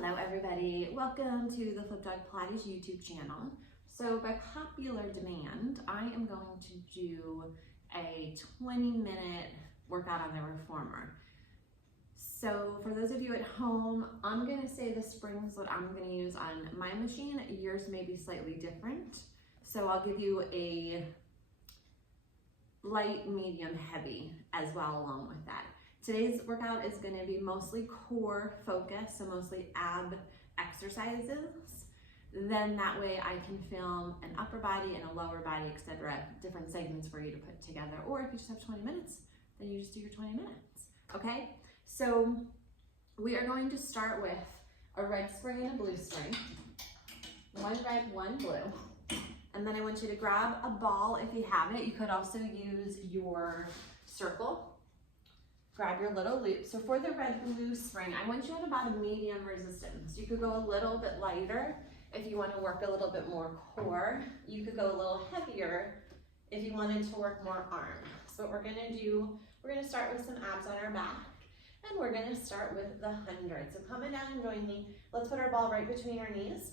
Hello everybody, welcome to the Flip Dog Pilates YouTube channel. So by popular demand, I am going to do a 20-minute workout on the reformer. So for those of you at home, I'm going to say the springs that I'm going to use on my machine. Yours may be slightly different. So I'll give you a light, medium, heavy as well along with that. Today's workout is going to be mostly core focus, so mostly ab exercises. Then that way I can film an upper body and a lower body, etc. Different segments for you to put together. Or if you just have 20 minutes, then you just do your 20 minutes. Okay? So we are going to start with a red spring and a blue spring. One red, one blue. And then I want you to grab a ball if you have it. You could also use your circle. Grab your little loop. So for the red blue spring, I want you at about a medium resistance. You could go a little bit lighter if you want to work a little bit more core. You could go a little heavier if you wanted to work more arm. So what we're going to do, we're going to start with some abs on our back, and we're going to start with the 100. So coming down and join me. Let's put our ball right between our knees.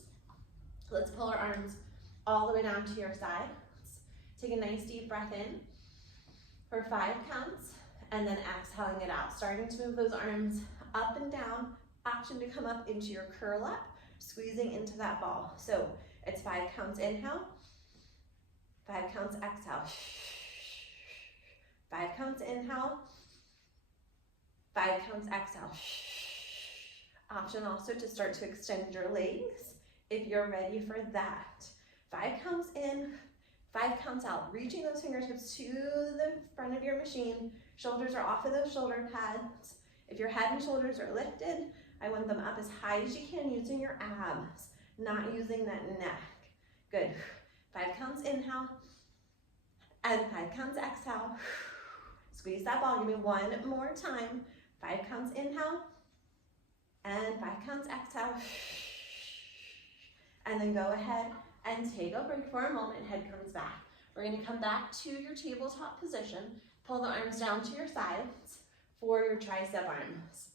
Let's pull our arms all the way down to your sides. Take a nice deep breath in for 5 counts. And then exhaling it out, starting to move those arms up and down, option to come up into your curl up, squeezing into that ball. So it's 5 counts inhale, 5 counts exhale, 5 counts inhale, 5 counts exhale. Option also to start to extend your legs if you're ready for that. 5 counts in, 5 counts out, reaching those fingertips to the front of your machine. Shoulders are off of those shoulder pads. If your head and shoulders are lifted, I want them up as high as you can using your abs, not using that neck. Good. 5 counts inhale, and 5 counts exhale. Squeeze that ball. Give me one more time. 5 counts inhale, and 5 counts exhale. And then go ahead and take a break for a moment. Head comes back. We're going to come back to your tabletop position. Pull the arms down to your sides for your tricep arms.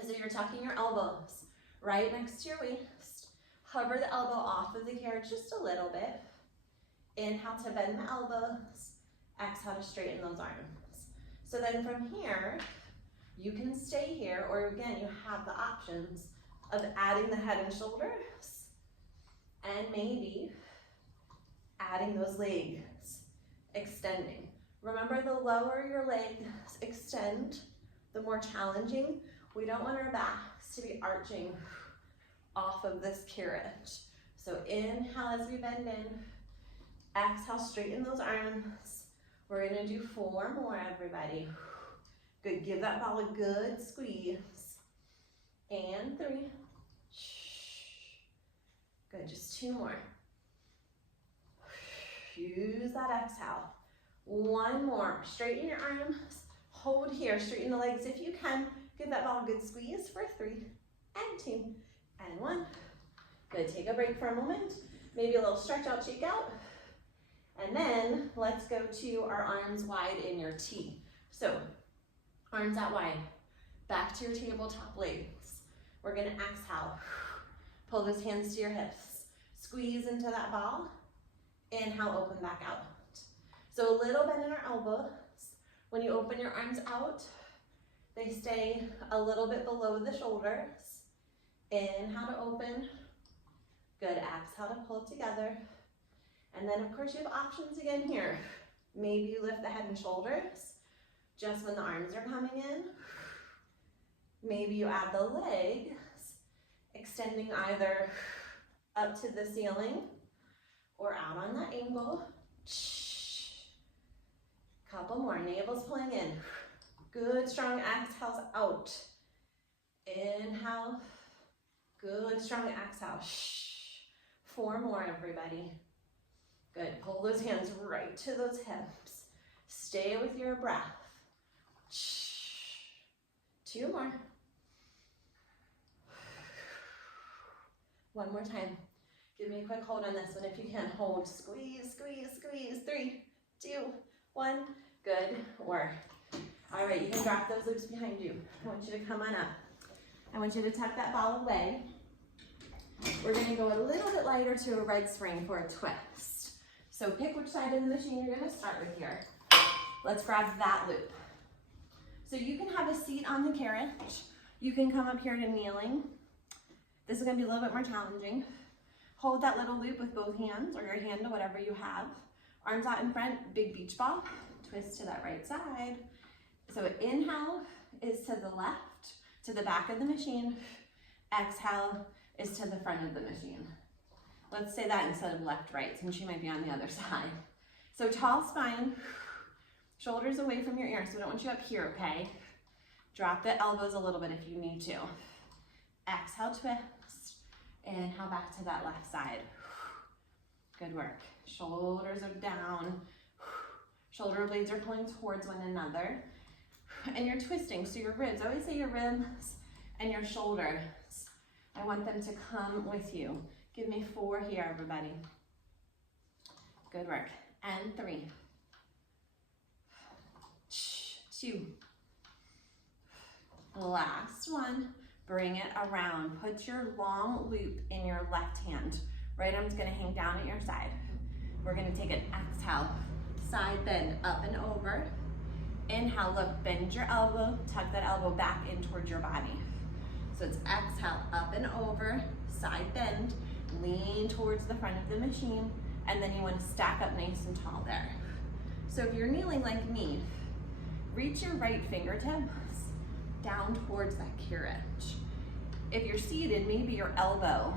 So you're tucking your elbows right next to your waist. Hover the elbow off of the carriage just a little bit. Inhale to bend the elbows. Exhale to straighten those arms. So then from here, you can stay here, or again, you have the options of adding the head and shoulders, and maybe adding those legs, extending. Remember, the lower your legs extend, the more challenging. We don't want our backs to be arching off of this carriage. So inhale as we bend in, exhale, straighten those arms. We're gonna do 4 more, everybody. Good, give that ball a good squeeze. And 3. Good, just 2 more. Use that exhale. 1 more. Straighten your arms. Hold here. Straighten the legs if you can. Give that ball a good squeeze for 3 and 2 and 1. Good. Take a break for a moment. Maybe a little stretch out, shake out. And then let's go to our arms wide in your T. So arms out wide. Back to your tabletop legs. We're going to exhale. Pull those hands to your hips. Squeeze into that ball. Inhale, open back out. So a little bend in our elbows. When you open your arms out, they stay a little bit below the shoulders. Inhale to open. Good. Exhale to pull together. And then of course you have options again here. Maybe you lift the head and shoulders just when the arms are coming in. Maybe you add the legs, extending either up to the ceiling or out on that angle. Couple more, navel's pulling in. Good, strong exhales out. Inhale. Good, strong exhale. 4 more, everybody. Good, pull those hands right to those hips. Stay with your breath. 2 more. 1 more time. Give me a quick hold on this one if you can. Hold, squeeze, squeeze, squeeze. 3, 2, 1. Good work. All right, you can drop those loops behind you. I want you to come on up. I want you to tuck that ball away. We're gonna go a little bit lighter to a red spring for a twist. So pick which side of the machine you're gonna start with here. Let's grab that loop. So you can have a seat on the carriage. You can come up here to kneeling. This is gonna be a little bit more challenging. Hold that little loop with both hands or your hand to whatever you have. Arms out in front, big beach ball. Twist to that right side. So inhale is to the left, to the back of the machine. Exhale is to the front of the machine. Let's say that instead of left, right, since you might be on the other side. So tall spine, shoulders away from your ears. So we don't want you up here, okay? Drop the elbows a little bit if you need to. Exhale, twist. Inhale back to that left side. Good work. Shoulders are down. Shoulder blades are pulling towards one another. And you're twisting, so your ribs, I always say your ribs and your shoulders, I want them to come with you. Give me 4 here, everybody. Good work. And 3. 2. Last one. Bring it around. Put your long loop in your left hand. Right arm's gonna hang down at your side. We're gonna take an exhale. Side bend, up and over. Inhale, look, bend your elbow, tuck that elbow back in towards your body. So it's exhale, up and over, side bend, lean towards the front of the machine, and then you want to stack up nice and tall there. So if you're kneeling like me, reach your right fingertips down towards that carriage. If you're seated, maybe your elbow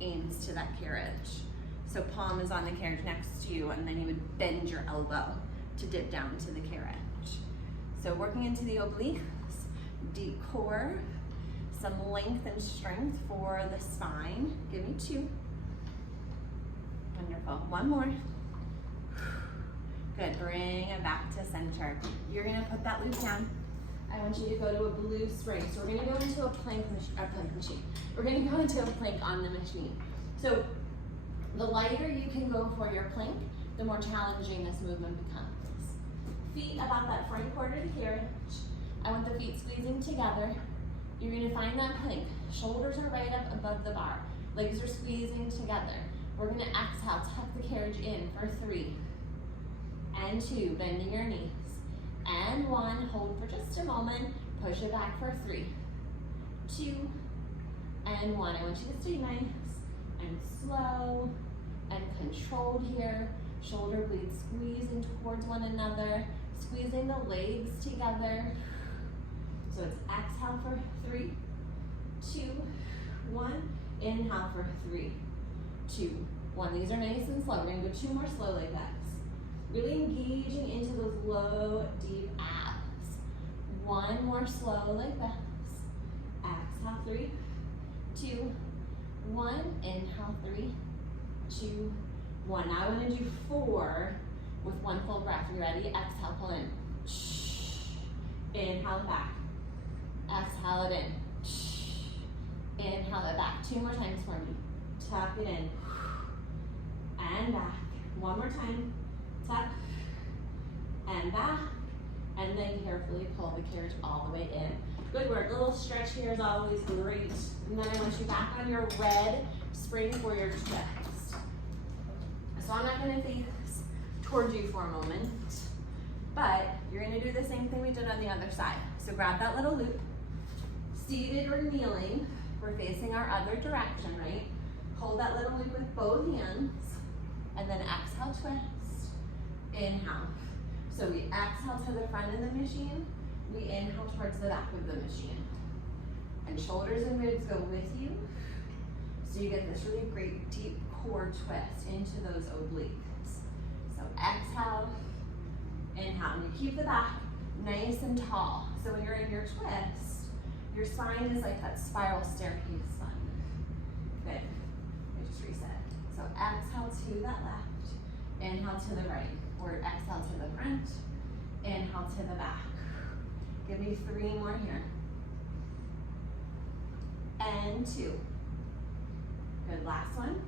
aims to that carriage. So palm is on the carriage next to you, and then you would bend your elbow to dip down to the carriage. So working into the obliques, deep core, some length and strength for the spine. Give me 2. Wonderful. 1 more. Good. Bring it back to center. You're gonna put that loop down. I want you to go to a blue spring. So we're gonna go into a plank machine. We're gonna go into a plank on the machine. So the lighter you can go for your plank, the more challenging this movement becomes. Feet about that front quarter of the carriage. I want the feet squeezing together. You're gonna find that plank. Shoulders are right up above the bar. Legs are squeezing together. We're gonna exhale, tuck the carriage in for 3. And 2, bending your knees. And 1, hold for just a moment. Push it back for 3, 2, and 1. I want you to stay nice and slow and controlled here. Shoulder blades squeezing towards one another, squeezing the legs together. So it's exhale for 3, 2, 1. Inhale for 3, 2, 1. These are nice and slow. We're gonna go 2 more slow like that. Really engaging into those low, deep abs. 1 more slow like this. Exhale, 3, 2, 1. Inhale, 3, 2, 1. Now I want to do 4 with 1 full breath. You ready? Exhale, pull in. Inhale it back. Exhale it in. Inhale it back. 2 more times for me. Tuck it in. And back. 1 more time. Tuck. And back. And then carefully pull the carriage all the way in. Good work. A little stretch here is always great. And then I want you back on your red spring for your twist. So I'm not gonna face towards you for a moment, but you're gonna do the same thing we did on the other side. So grab that little loop. Seated or kneeling, we're facing our other direction, right? Hold that little loop with both hands, and then exhale, twist, inhale. So we exhale to the front of the machine, we inhale towards the back of the machine. And shoulders and ribs go with you, so you get this really great deep core twist into those obliques. So exhale, inhale, and you keep the back nice and tall. So when you're in your twist, your spine is like that spiral staircase spine. Good. I just reset. So exhale to that left, inhale to the right, or exhale to the front, inhale to the back. Give me 3 more here. And 2. Good, last one.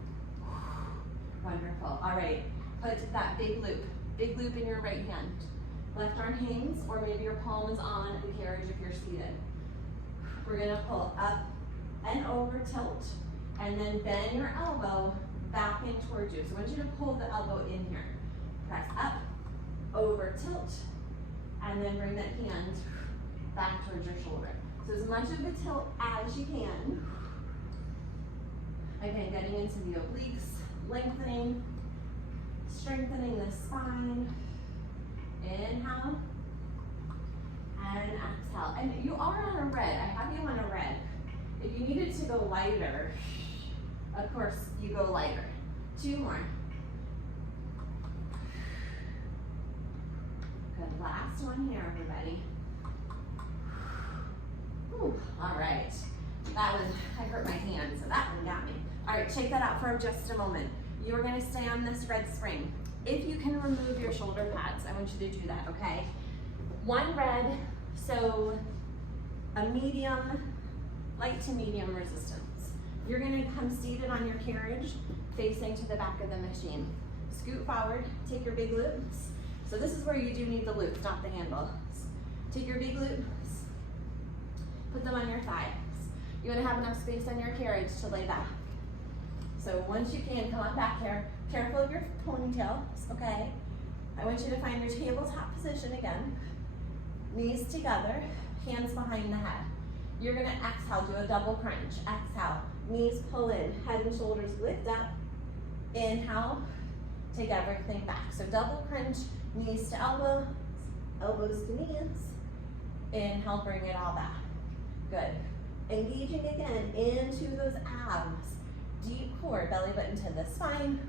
Wonderful. All right, put that big loop in your right hand. Left arm hangs, or maybe your palm is on the carriage if you're seated. We're gonna pull up and over, tilt, and then bend your elbow back in towards you. So I want you to pull the elbow in here. Press up, over, tilt, and then bring that hand back towards your shoulder. So as much of the tilt as you can. Again, getting into the obliques, lengthening, strengthening the spine. Inhale, and exhale. And you are on a red, I have you on a red. If you needed to go lighter, of course you go lighter. 2 more. Good, last one here, everybody. Whew. All right, I hurt my hand, so that one got me. All right, check that out for just a moment. You're gonna stay on this red spring. If you can remove your shoulder pads, I want you to do that, okay? 1 red, so a medium, light to medium resistance. You're gonna come seated on your carriage, facing to the back of the machine. Scoot forward, take your big loops. So this is where you do need the loops, not the handles. Take your big loops, put them on your thighs. You wanna have enough space on your carriage to lay back. So once you can, come on back here. Careful of your ponytails, okay? I want you to find your tabletop position again. Knees together, hands behind the head. You're gonna exhale, do a double crunch. Exhale, knees pull in, head and shoulders lift up. Inhale, take everything back. So double crunch, knees to elbows, elbows to knees. Inhale, bring it all back. Good. Engaging again into those abs. Deep core, belly button to the spine.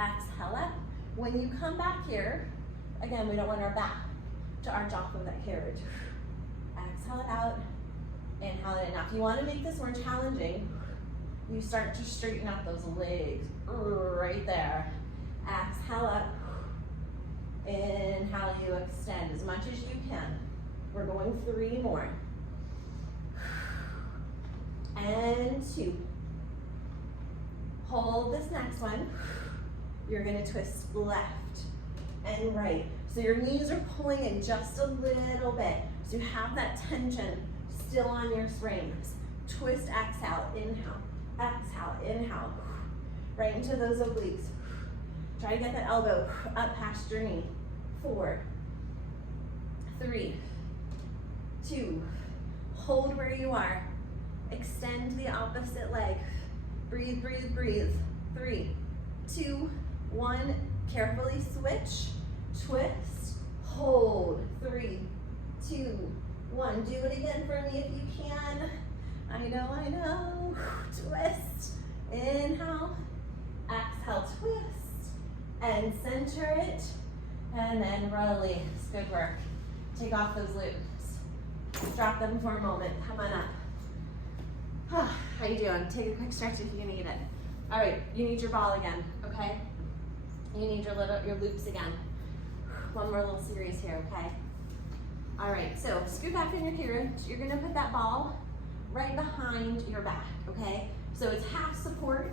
Exhale up. When you come back here, again, we don't want our back to arch off of that carriage. Exhale it out. Inhale it in. Now, if you want to make this more challenging, you start to straighten out those legs right there. Exhale up. Inhale, you extend as much as you can. We're going 3 more. And 2. Hold this next one. You're gonna twist left and right. So your knees are pulling in just a little bit. So you have that tension still on your springs. Twist, exhale, inhale, exhale, inhale. Right into those obliques. Try to get that elbow up past your knee. 4, 3, 2. Hold where you are. Extend the opposite leg. Breathe, breathe, breathe. 3, 2, 1. Carefully switch, twist, hold. 3, 2, 1. Do it again for me if you can. I know. Twist. Inhale, exhale, twist, and center it, and then release. Good work. Take off those loops. Drop them for a moment. Come on up. How you doing? Take a quick stretch if you need it. All right, you need your ball again, okay? You need your loops again. One more little series here, okay? All right, so scoot back in your carriage. You're gonna put that ball right behind your back, okay? So it's half support,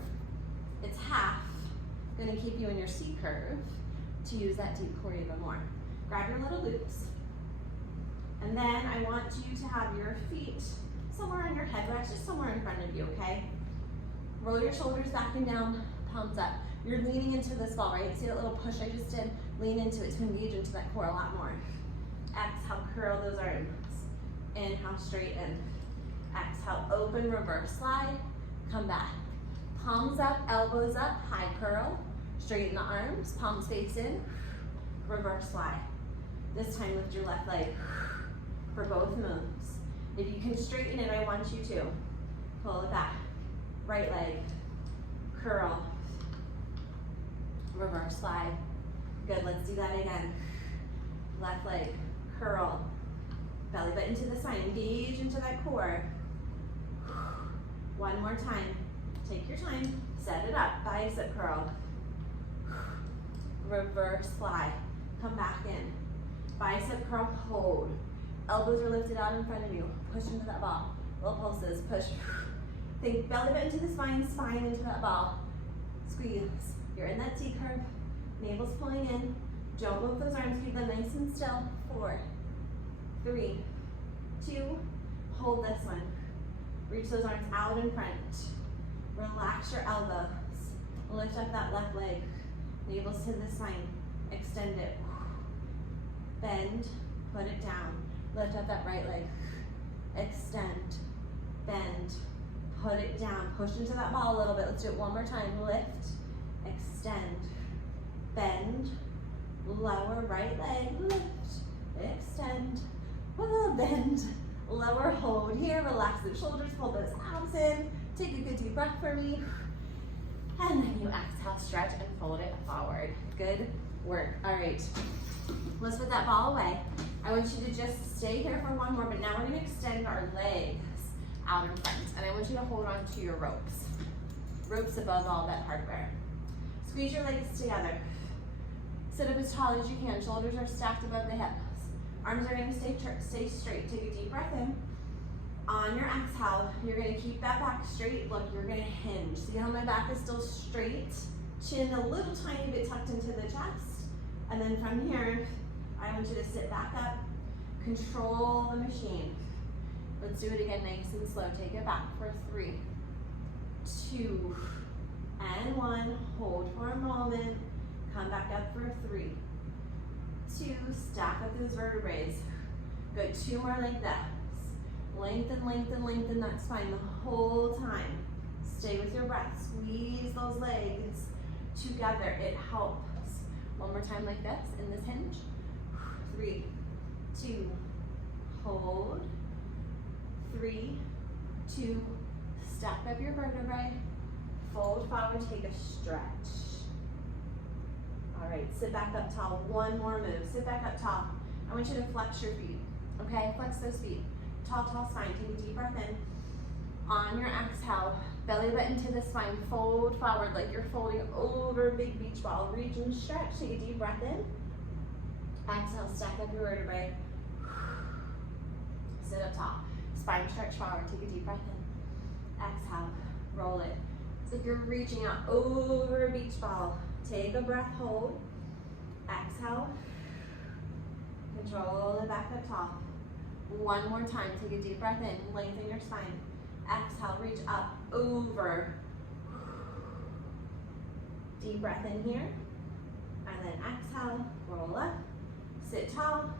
it's half gonna keep you in your C curve to use that deep core even more. Grab your little loops, and then I want you to have your feet somewhere on your headrest, just somewhere in front of you, okay? Roll your shoulders back and down, palms up. You're leaning into this ball, right? See that little push I just did? Lean into it to engage into that core a lot more. Exhale, curl those arms. Inhale, straighten. Exhale, open, reverse slide. Come back. Palms up, elbows up, high curl. Straighten the arms, palms face in. Reverse slide. This time lift your left leg for both moves. If you can straighten it, I want you to. Pull it back. Right leg, curl, reverse slide. Good, let's do that again. Left leg, curl, belly button to the spine, engage into that core. One more time, take your time, set it up, bicep curl. Reverse slide, come back in. Bicep curl, hold. Elbows are lifted out in front of you, push into that ball. Little pulses, push. Think belly button to the spine, spine into that ball. Squeeze. You're in that T curve. Navel's pulling in. Don't move those arms. Keep them nice and still. 4, 3, 2. Hold this one. Reach those arms out in front. Relax your elbows. Lift up that left leg. Navel's to the spine. Extend it. Bend, put it down. Lift up that right leg. Extend, bend, put it down. Push into that ball a little bit. Let's do it one more time. Lift, extend, bend, lower right leg, lift, extend, bend, lower, hold here. Relax the shoulders, pull those abs in. Take a good deep breath for me. And then you exhale, stretch, and fold it forward. Good work. All right. Let's put that ball away. I want you to just stay here for one more, but now we're gonna extend our legs out in front. And I want you to hold on to your ropes. Ropes above all that hardware. Squeeze your legs together. Sit up as tall as you can. Shoulders are stacked above the hips. Arms are gonna stay straight. Take a deep breath in. On your exhale, you're gonna keep that back straight. Look, you're gonna hinge. See how my back is still straight? Chin a little tiny bit tucked into the chest. And then from here, I want you to sit back up, control the machine. Let's do it again nice and slow. Take it back for 3, 2, and 1. Hold for a moment. Come back up for 3, 2. Stack up those vertebrae. Good, 2 more like that. Lengthen, lengthen, lengthen that spine the whole time. Stay with your breath. Squeeze those legs together. It helps. One more time like this in this hinge. 3, 2, hold. 3, 2, stack up your vertebrae. Fold forward, take a stretch. All right, sit back up tall. One more move. Sit back up tall. I want you to flex your feet. Okay, flex those feet. Tall, tall spine. Take a deep breath in. On your exhale, belly button to the spine. Fold forward like you're folding over a big beach ball. Reach and stretch. Take a deep breath in. Exhale, stack up your vertebrae. Sit up tall. Spine stretch forward. Take a deep breath in. Exhale, roll it. It's like you're reaching out over a beach ball. Take a breath, hold. Exhale. Control it back up tall. One more time, take a deep breath in, lengthen your spine. Exhale, reach up, over. Deep breath in here. And then exhale, roll up, sit tall,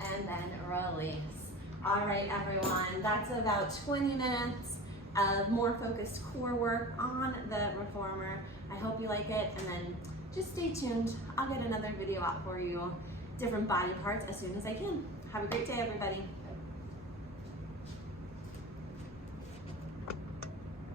and then release. All right, everyone, that's about 20 minutes of more focused core work on the reformer. I hope you like it, and then just stay tuned. I'll get another video out for you, different body parts as soon as I can. Have a great day, everybody.